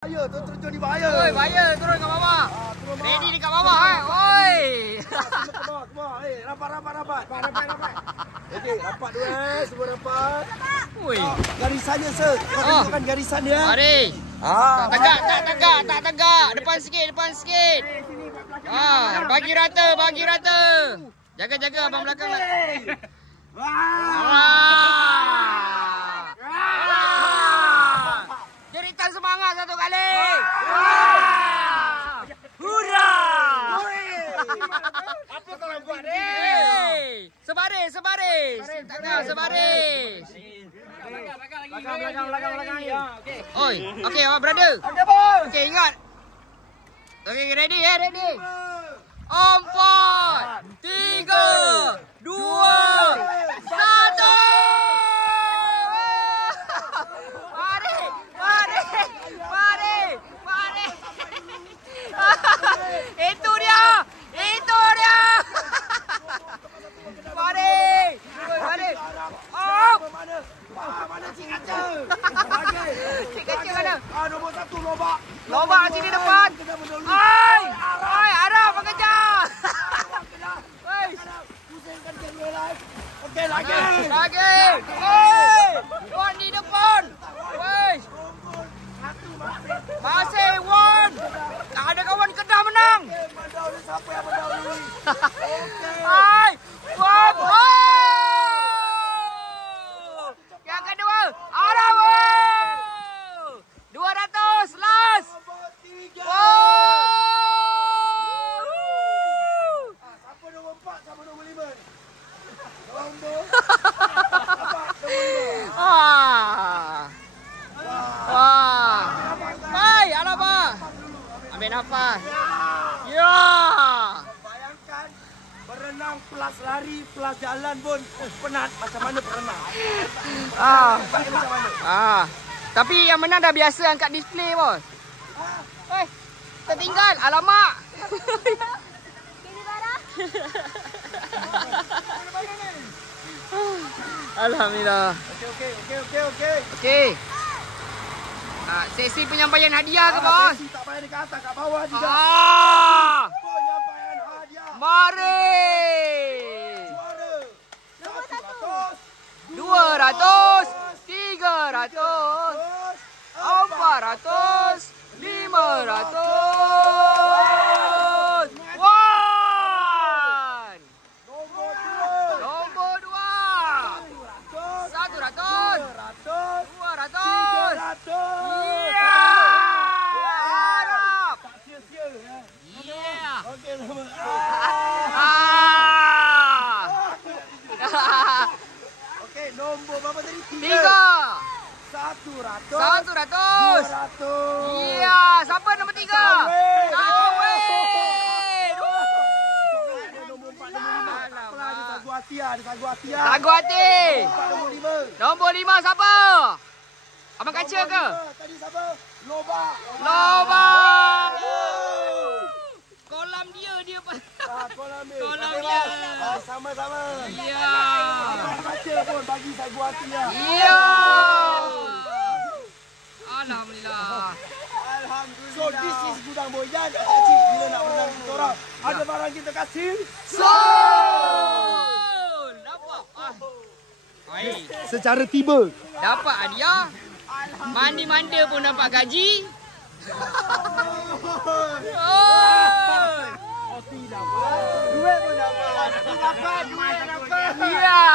Bahaya, tu terjun di bahaya. Oi, bahaya, turun kat bawah. Ready dekat bawah oi. Semua. Rapat. Okey, rapat dua semua rapat. Oi. Garisannya sir. Kau tunjukkan garisan dia. Mari. Tak tegak. Depan sikit. Bagi rata. Jaga abang belakang. Jeritan semangat satu kali. Hurra! Apa kau nak buat ni? Sebaris. Takkan sebaris. Belakang. Ya, okey. Oi, okey awak brother. Okey, bos. Okey, ingat. Okey, ready? Ready. 4, 3, 2, 1. Mari. Itu dia. Mari. Op. Mana cik kacau? Cik kecil mana? Nombor 1 lobak. Lobak sini depan. Oi, Arab mengejar. Oi. Pusingkan kamera live. Okey, lagi. Oi, Wan di depan. Oi. Masih Wan. Tak ada kawan Kedah menang. Mendahului siapa yang mendahului? Hai, Wan. Yang kedua, Arab. 200 last. Nombor 3. Siapa nombor 4, siapa nombor 5? Nombor 4. Wah. Hai, alamak. Ambil nafas. Ya. Bayangkan berenang plus lari plus jalan pun penat. Macam mana berenang? Macam mana? Tapi yang menang dah biasa angkat display, bos. Tertinggal. Alamak. Alhamdulillah. Okey. Sesi penyampaian hadiah ke, bos? Sesi tak payah dekat atas, kat bawah juga. Penyampaian hadiah. Mari. Juara 200, 300, 400, 500. Wan. Nombor 2. 100, 200. Ya. Arab. Tak sia-sia ya. Ya. Okey, nombor. Okey, nombor berapa tadi? 3. 100. 100. 200. Ya, siapa nombor 3? Sawit. Ada Sagu Atia. Sagu hati. Nombor 5. Nombor 5 siapa? Abang kaca ke? Tadi siapa? Lobak. Kolam dia Kolam dia. Kolam dia. Sama-sama. Ya. Abang kaca pun bagi Sagu Atia. Ya. Alhamdulillah. So this is Gudang Boyan. Cik, bila nak berenang kita orang, ada barang kita kasih. Sol. Dapat. Baik. Secara tiba. Dapat hadiah. Mandi-manda pun dapat gaji. Duit pun dapat. Ya.